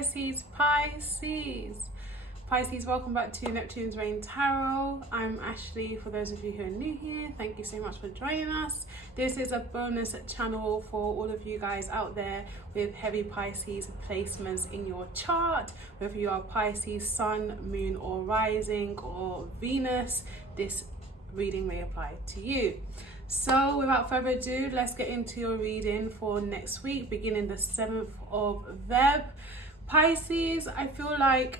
Pisces. Pisces, welcome back to Neptune's Reign Tarot. I'm Ashley. For those of you who are new here, thank you so much for joining us. This is a bonus channel for all of you guys out there with heavy Pisces placements in your chart. Whether you are Pisces, Sun, Moon or Rising or Venus, this reading may apply to you. So without further ado, let's get into your reading for next week, beginning the 7th of Feb. Pisces, I feel like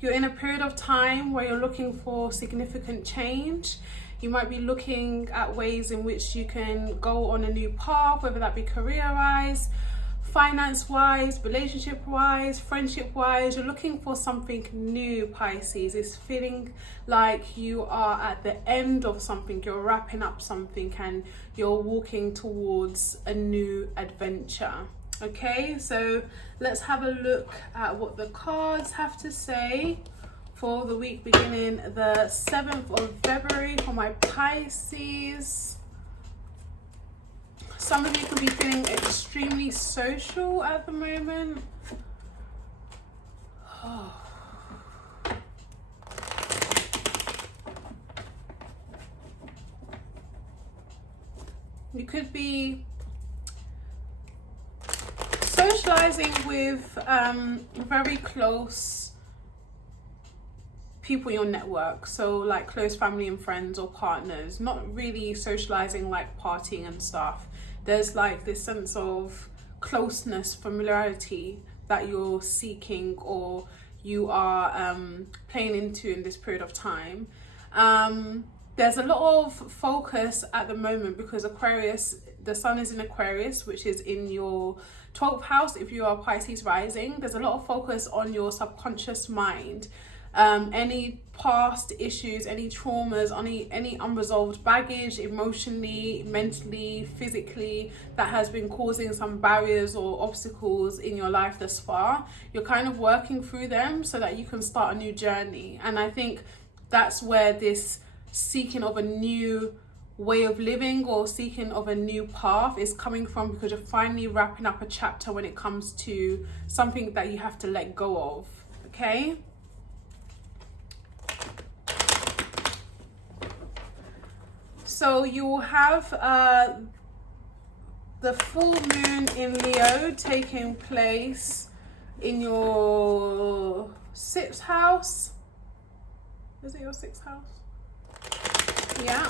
you're in a period of time where you're looking for significant change. You might be looking at ways in which you can go on a new path, whether that be career-wise, finance-wise, relationship-wise, friendship-wise. You're looking for something new, Pisces. It's feeling like you are at the end of something, you're wrapping up something and you're walking towards a new adventure. Okay, so let's have a look at what the cards have to say for the week beginning the 7th of February for my Pisces. Some of you can be feeling extremely social at the moment. You could be socializing with very close people in your network, so like close family and friends or partners, not really socializing like partying and stuff. There's like this sense of closeness, familiarity that you're seeking or you are playing into in this period of time. There's a lot of focus at the moment because Aquarius, the sun is in Aquarius, which is in your 12th house if you are Pisces rising. There's a lot of focus on your subconscious mind. Any past issues, any traumas, any unresolved baggage emotionally, mentally, physically that has been causing some barriers or obstacles in your life thus far. You're kind of working through them so that you can start a new journey. And I think that's where this seeking of a new way of living or seeking of a new path is coming from, because you're finally wrapping up a chapter when it comes to something that you have to let go of. Okay, so you will have the full moon in Leo taking place in your 6th house. Is it your 6th house? Yeah.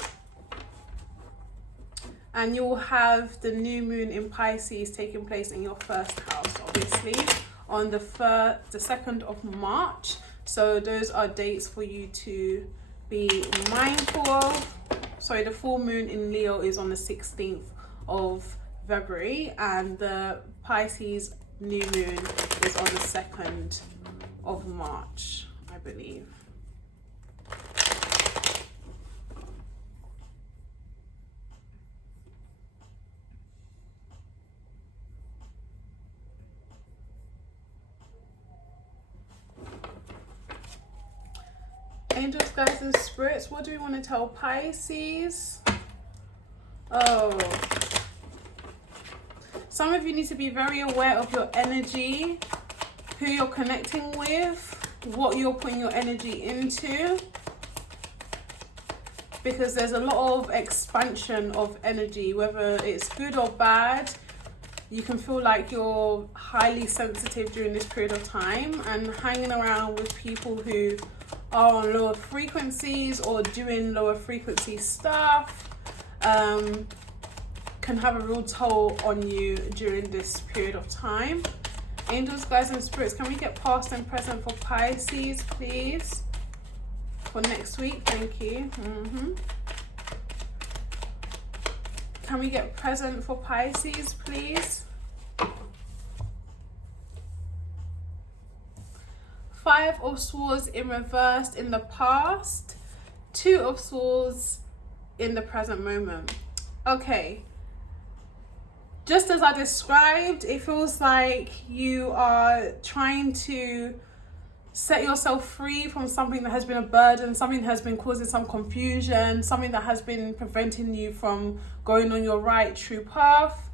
And you'll have the new moon in Pisces taking place in your 1st house, obviously, on the 2nd of March. So those are dates for you to be mindful of. Sorry, the full moon in Leo is on the 16th of February and the Pisces new moon is on the 2nd of March, I believe. Angels, guides and spirits, what do we want to tell Pisces? Oh, some of you need to be very aware of your energy, who you're connecting with, what you're putting your energy into, because there's a lot of expansion of energy, whether it's good or bad. You can feel like you're highly sensitive during this period of time, and hanging around with people who are on lower frequencies or doing lower frequency stuff can have a real toll on you during this period of time. Angels, guides and spirits, can we get past and present for Pisces, please, for next week? Thank you. Can we get present for Pisces, please? 5 of Swords in reverse in the past, 2 of Swords in the present moment. Okay, just as I described, it feels like you are trying to set yourself free from something that has been a burden, something that has been causing some confusion, something that has been preventing you from going on your right true path.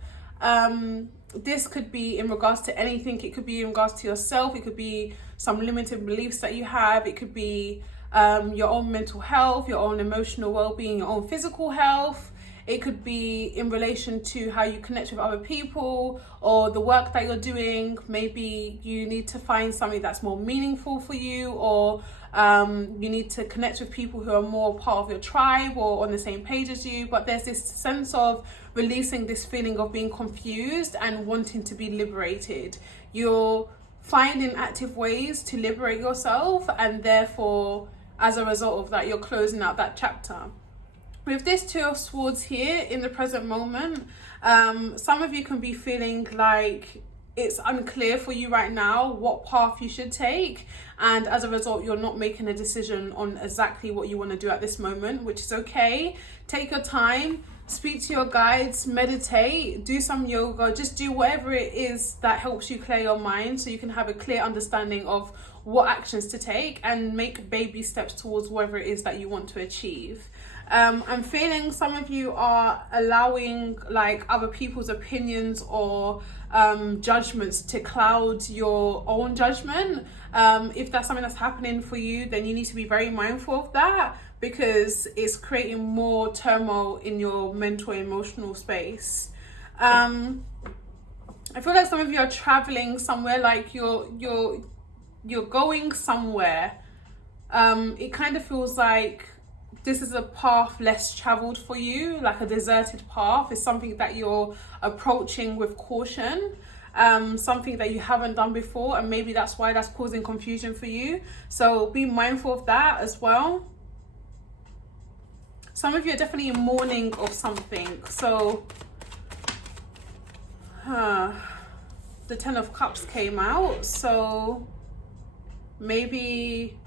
this could be in regards to anything. It could be in regards to yourself. It could be some limited beliefs that you have. It could be your own mental health, your own emotional well-being, your own physical health. It could be in relation to how you connect with other people or the work that you're doing. Maybe you need to find something that's more meaningful for you, or you need to connect with people who are more part of your tribe or on the same page as you. But there's this sense of releasing this feeling of being confused and wanting to be liberated. You're finding active ways to liberate yourself, and therefore, as a result of that, you're closing out that chapter. With this Two of Swords here in the present moment, some of you can be feeling like it's unclear for you right now what path you should take, and as a result you're not making a decision on exactly what you want to do at this moment, which is okay. Take your time, speak to your guides, meditate, do some yoga, just do whatever it is that helps you clear your mind so you can have a clear understanding of what actions to take and make baby steps towards whatever it is that you want to achieve. I'm feeling some of you are allowing like other people's opinions or judgments to cloud your own judgment. If that's something that's happening for you, then you need to be very mindful of that, because it's creating more turmoil in your mental and emotional space. I feel like some of you are traveling somewhere, like you're going somewhere. It kind of feels like this is a path less traveled for you, like a deserted path. It's something that you're approaching with caution, something that you haven't done before, and maybe that's why that's causing confusion for you. So be mindful of that as well. Some of you are definitely in mourning of something. So the Ten of Cups came out, so maybe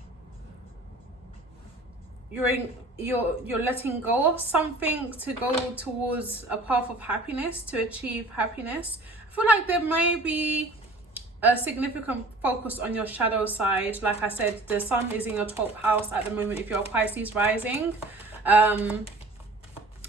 you're letting go of something to go towards a path of happiness, to achieve happiness. I feel like there may be a significant focus on your shadow side. Like I said, the sun is in your top house at the moment if you're a Pisces rising. And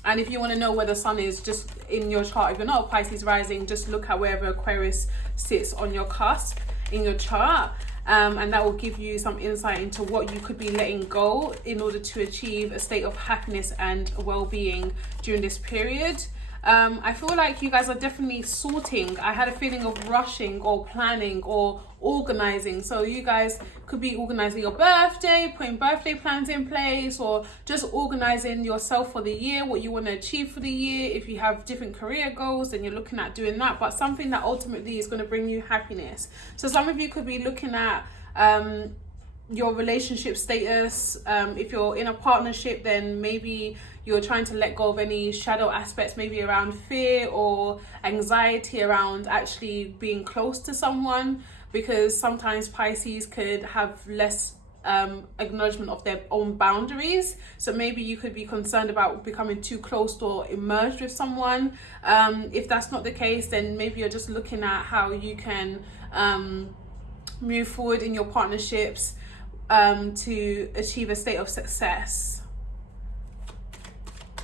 if you want to know where the sun is just in your chart, if you're not a Pisces rising, just look at wherever Aquarius sits on your cusp in your chart. And that will give you some insight into what you could be letting go in order to achieve a state of happiness and well-being during this period. I feel like you guys are definitely sorting. I had a feeling of rushing or planning or organizing. So you guys could be organizing your birthday, putting birthday plans in place, or just organizing yourself for the year, what you want to achieve for the year. If you have different career goals, then you're looking at doing that, but something that ultimately is going to bring you happiness. So some of you could be looking at your relationship status. If you're in a partnership, then maybe you're trying to let go of any shadow aspects, maybe around fear or anxiety around actually being close to someone, because sometimes Pisces could have less acknowledgement of their own boundaries. So maybe you could be concerned about becoming too close or immersed with someone. If that's not the case, then maybe you're just looking at how you can move forward in your partnerships to achieve a state of success.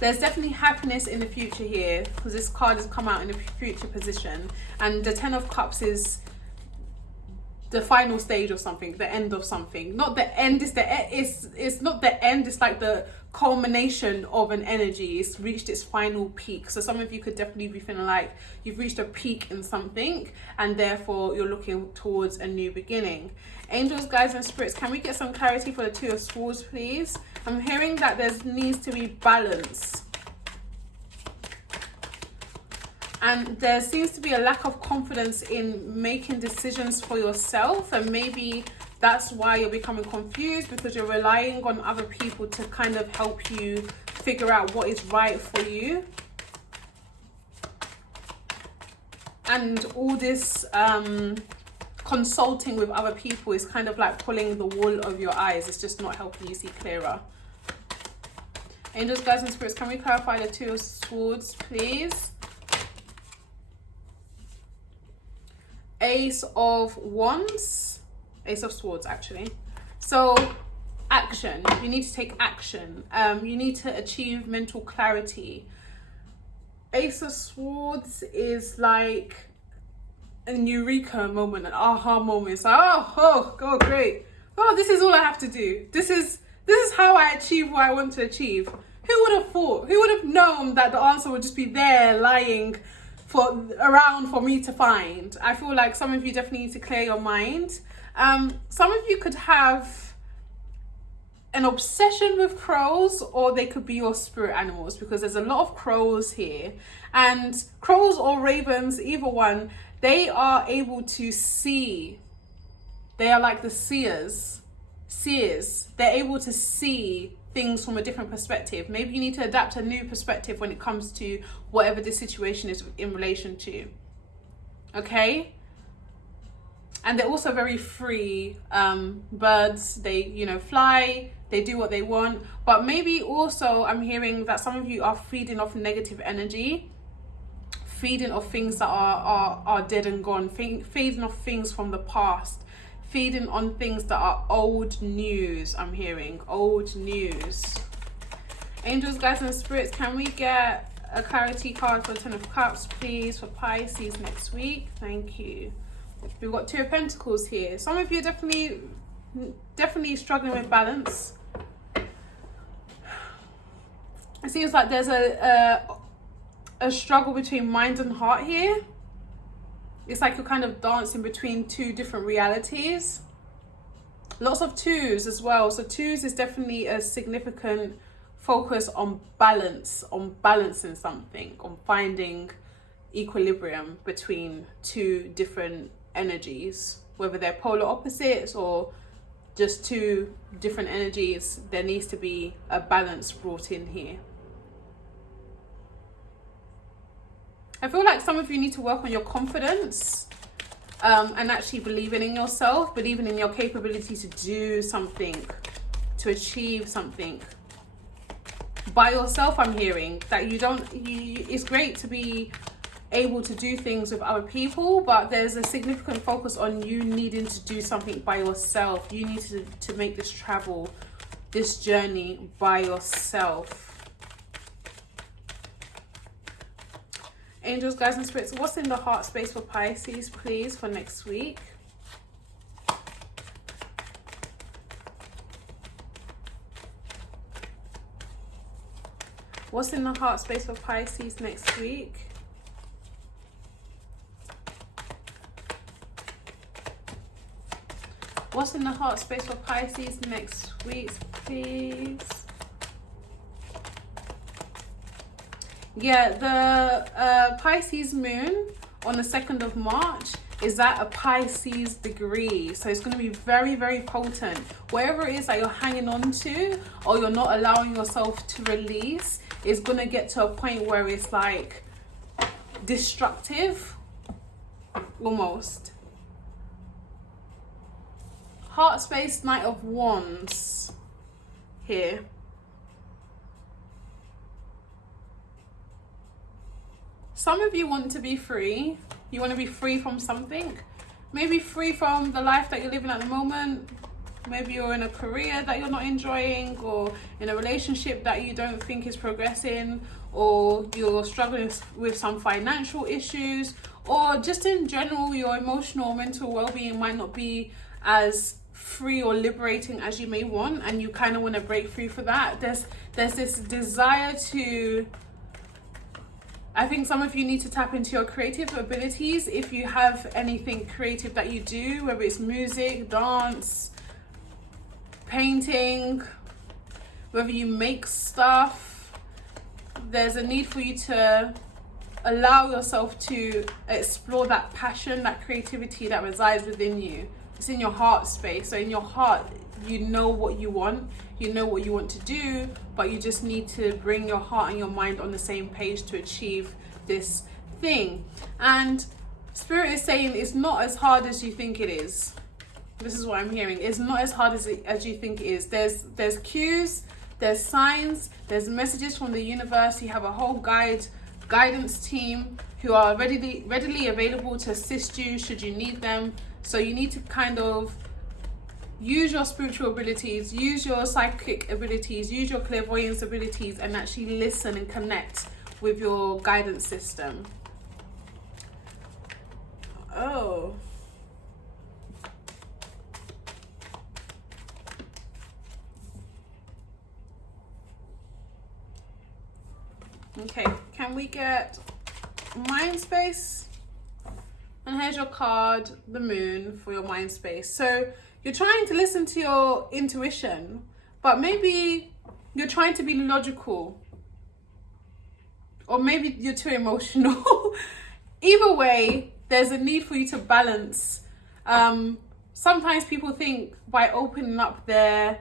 There's definitely happiness in the future here, because this card has come out in a future position, and the Ten of Cups is the final stage of something, the end of something. Not the end, it's not the end, it's like the culmination of an energy. It's reached its final peak. So some of you could definitely be feeling like you've reached a peak in something, and therefore you're looking towards a new beginning. Angels, guides and spirits, can we get some clarity for the Two of Swords, please? I'm hearing that there needs to be balance. And there seems to be a lack of confidence in making decisions for yourself, and maybe that's why you're becoming confused, because you're relying on other people to kind of help you figure out what is right for you. And all this consulting with other people is kind of like pulling the wool over your eyes. It's just not helping you see clearer. Angels, guides and spirits, can we clarify the Two of Swords, please? Ace of Wands, Ace of Swords actually. So action, you need to take action. You need to achieve mental clarity. Ace of Swords is like an eureka moment, an aha moment. It's like, oh, great. Oh, this is all I have to do. This is how I achieve what I want to achieve. Who would have thought? Who would have known that the answer would just be there lying around for me to find? I feel like some of you definitely need to clear your mind. Some of you could have an obsession with crows, or they could be your spirit animals, because there's a lot of crows here. And crows or ravens, either one, they are able to see. They are like the seers. They're able to see things from a different perspective. Maybe you need to adapt a new perspective when it comes to whatever the situation is in relation to. Okay? And they're also very free birds. They, fly, they do what they want. But maybe also I'm hearing that some of you are feeding off negative energy, feeding off things that are dead and gone, feeding off things from the past, feeding on things that are old news. I'm hearing old news. Angels, guides and spirits, can we get a clarity card for the 10 of Cups, please, for Pisces next week? Thank you. We've got 2 of Pentacles here. Some of you are definitely struggling with balance. It seems like there's a struggle between mind and heart here. It's like you're kind of dancing between 2 different realities. Lots of 2s as well. So 2s is definitely a significant focus on balance, on balancing something, on finding equilibrium between 2 different energies, whether they're polar opposites or just 2 different energies. There needs to be a balance brought in here. I feel like some of you need to work on your confidence and actually believing in yourself, believing in your capability to do something, to achieve something by yourself. I'm hearing that it's great to be able to do things with other people, but there's a significant focus on you needing to do something by yourself. You need to make this travel, this journey by yourself. Angels, guides and spirits, what's in the heart space for Pisces, please, for next week? What's in the heart space for Pisces next week? What's in the heart space for Pisces next week, please? Yeah, the Pisces moon on the 2nd of March is at a Pisces degree. So it's going to be very, very potent. Whatever it is that you're hanging on to or you're not allowing yourself to release is going to get to a point where it's like destructive, almost. Heart space, Knight of Wands here. Some of you want to be free. You want to be free from something. Maybe free from the life that you're living at the moment. Maybe you're in a career that you're not enjoying, or in a relationship that you don't think is progressing, or you're struggling with some financial issues, or just in general, your emotional or mental well-being might not be as free or liberating as you may want, and you kind of want to break free for that. There's this desire to... I think some of you need to tap into your creative abilities. If you have anything creative that you do, whether it's music, dance, painting, whether you make stuff, there's a need for you to allow yourself to explore that passion, that creativity that resides within you. It's in your heart space. So in your heart, you know what you want, you know what you want to do, but you just need to bring your heart and your mind on the same page to achieve this thing. And Spirit is saying it's not as hard as you think it is. This is what I'm hearing. It's not as hard as you think it is. There's cues, there's signs, there's messages from the universe. You have a whole guidance team who are readily available to assist you should you need them. So you need to kind of use your spiritual abilities, use your psychic abilities, use your clairvoyance abilities, and actually listen and connect with your guidance system. Oh, Okay, can we get mind space? And here's your card, the moon, for your mind space. So you're trying to listen to your intuition, but maybe you're trying to be logical, or maybe you're too emotional. Either way, there's a need for you to balance. Sometimes people think by opening up their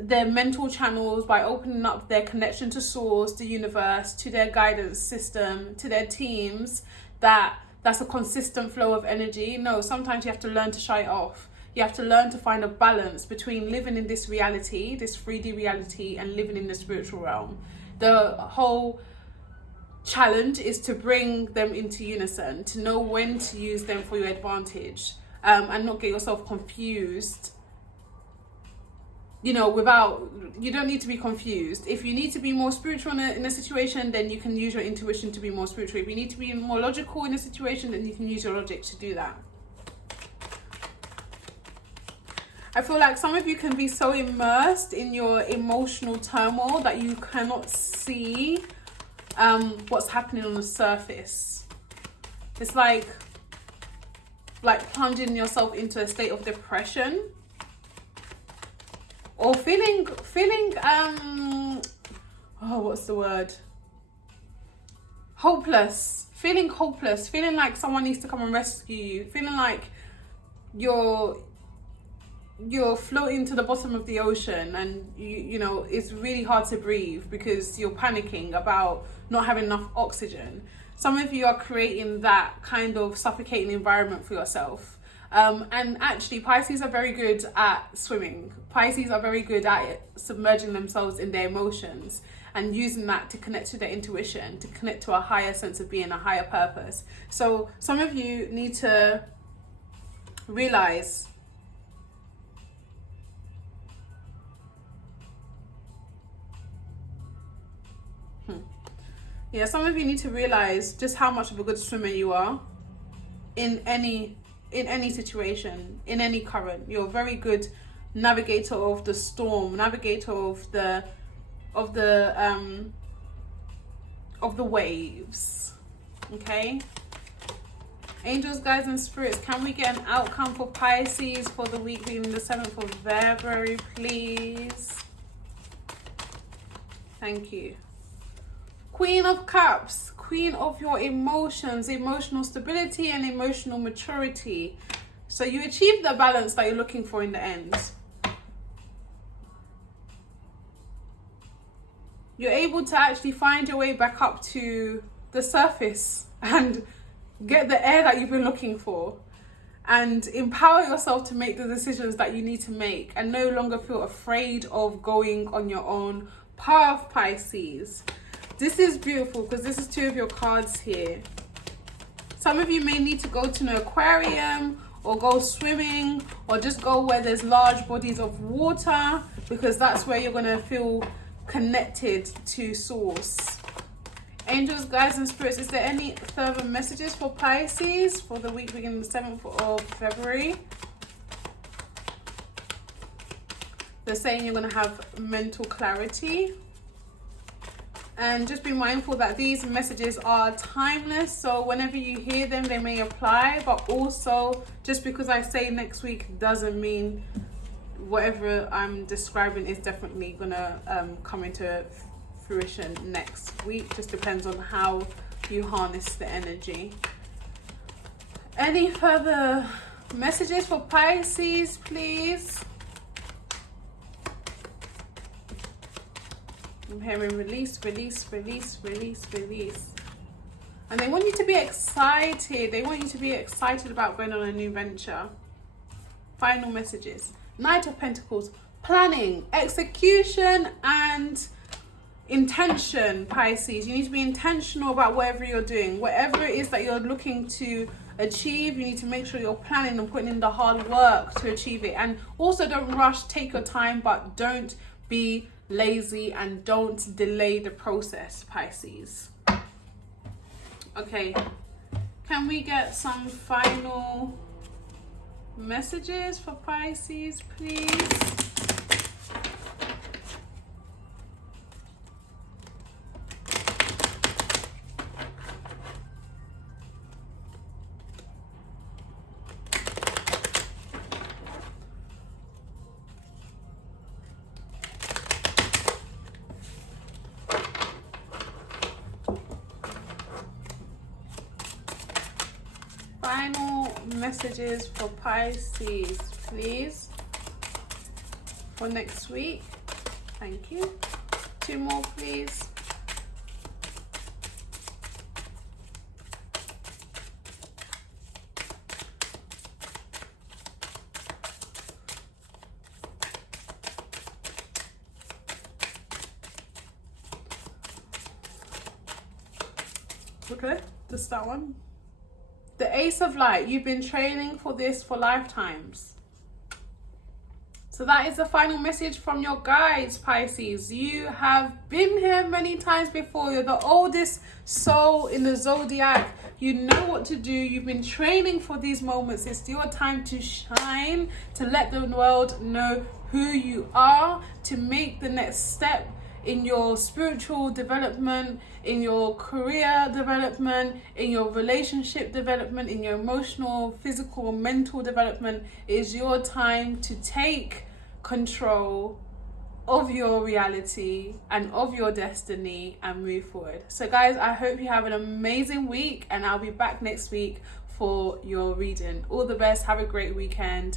mental channels, by opening up their connection to source, the universe, to their guidance system, to their teams, that's a consistent flow of energy. No, sometimes you have to learn to shut it off. You have to learn to find a balance between living in this reality, this 3D reality, and living in the spiritual realm. The whole challenge is to bring them into unison, to know when to use them for your advantage, and not get yourself confused. You don't need to be confused. If you need to be more spiritual in a situation, then you can use your intuition to be more spiritual. If you need to be more logical in a situation, then you can use your logic to do that. I feel like some of you can be so immersed in your emotional turmoil that you cannot see what's happening on the surface. It's like plunging yourself into a state of depression, or feeling what's the word? Hopeless. Feeling hopeless. Feeling like someone needs to come and rescue you. Feeling like you're floating to the bottom of the ocean, and you know it's really hard to breathe because you're panicking about not having enough oxygen. Some of you are creating that kind of suffocating environment for yourself. And actually, Pisces are very good at swimming. Pisces are very good at submerging themselves in their emotions and using that to connect to their intuition, to connect to a higher sense of being, a higher purpose. So some of you need to realize some of you need to realize just how much of a good swimmer you are in any situation, in any current. You're a very good navigator of the storm, navigator of the waves. Okay, angels, guides, and spirits, can we get an outcome for Pisces for the week beginning the 7th of February, please? Thank you. Queen of Cups, queen of your emotions, emotional stability and emotional maturity. So you achieve the balance that you're looking for in the end. You're able to actually find your way back up to the surface and get the air that you've been looking for, and empower yourself to make the decisions that you need to make, and no longer feel afraid of going on your own path, Pisces. This is beautiful because this is 2 of your cards here. Some of you may need to go to an aquarium, or go swimming, or just go where there's large bodies of water, because that's where you're going to feel connected to source. Angels, guides, and spirits, is there any further messages for Pisces for the week beginning the 7th of February? They're saying you're going to have mental clarity. And just be mindful that these messages are timeless, so whenever you hear them, they may apply. But also, just because I say next week doesn't mean whatever I'm describing is definitely gonna come into fruition next week. Just depends on how you harness the energy. Any further messages for Pisces, please? I'm hearing release, release, release, release, release. And they want you to be excited. They want you to be excited about going on a new venture. Final messages. Knight of Pentacles. Planning, execution, and intention, Pisces. You need to be intentional about whatever you're doing. Whatever it is that you're looking to achieve, you need to make sure you're planning and putting in the hard work to achieve it. And also, don't rush. Take your time, but don't be lazy, and don't delay the process, Pisces. Okay, can we get some final messages for Pisces, please? final messages for Pisces, please, for next week. Thank you. 2 more, please. Okay, just that one. The Ace of Light. You've been training for this for lifetimes. So that is the final message from your guides, Pisces. You have been here many times before. You're the oldest soul in the zodiac. You know what to do. You've been training for these moments. It's your time to shine, to let the world know who you are, to make the next step in your spiritual development, in your career development, in your relationship development, in your emotional, physical, mental development. It is your time to take control of your reality and of your destiny and move forward. So guys, I hope you have an amazing week, and I'll be back next week for your reading. All the best. Have a great weekend.